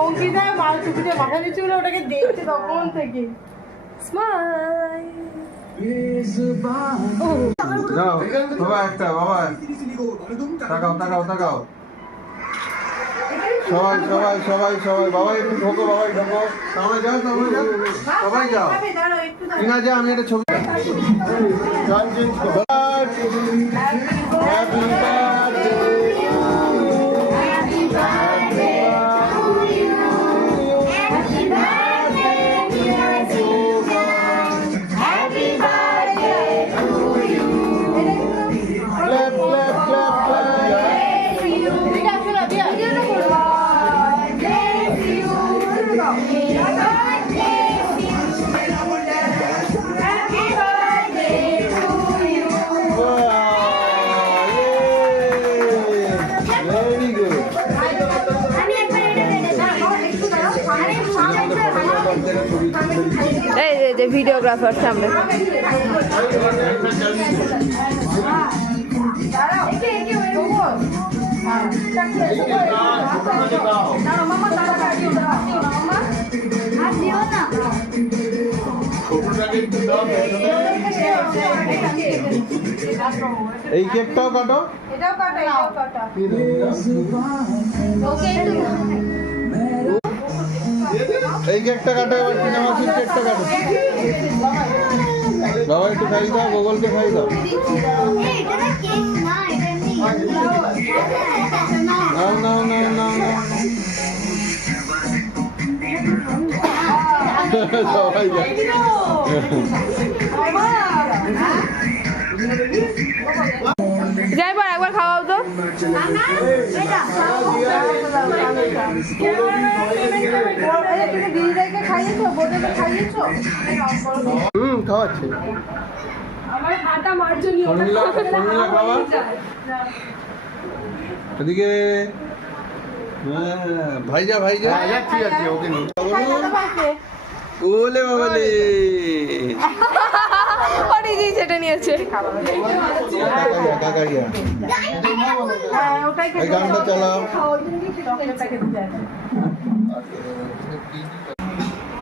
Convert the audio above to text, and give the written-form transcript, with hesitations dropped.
অঙ্কিতা মাল টুপিতে মাথা নিচে ওটাকে দেখছে তখন থেকে। স্মাইল। যাও বাবা, একটা বাবা তাকাও তাকাও তাকাও। সবাই সবাই সবাই সবাই বাবাই একটু ঢোকো, বাবাই ঢোকো, সামনে যাও সামনে যাও, সবাই যাও। কিনা যা, আমি একটা ছবি গান চেঞ্জ করো। হ্যাপি বার্থডে এই যে ভিডিওগ্রাফার সামনে। এই কেকটাও কাটো, এটাও কাটা, এটাও কাটা। এই কেকটা কাটো, এবার কিনা মাসির কেকটা কাটো। বাবা একটু খাই দাও, গোগলকে খাই দাও। নাও নাও নাও নাও নাও। সবাই যায়। যাইবার একবার খাওয়াও তো। খাওয়াচ্ছে বাবা এদিকে। ভাইজা ভাইজা যাচ্ছি যাচ্ছি, ওকে ওলে বাবালে সেটা নিয়েছে। কাকারিয়া এই গানটা চালাও।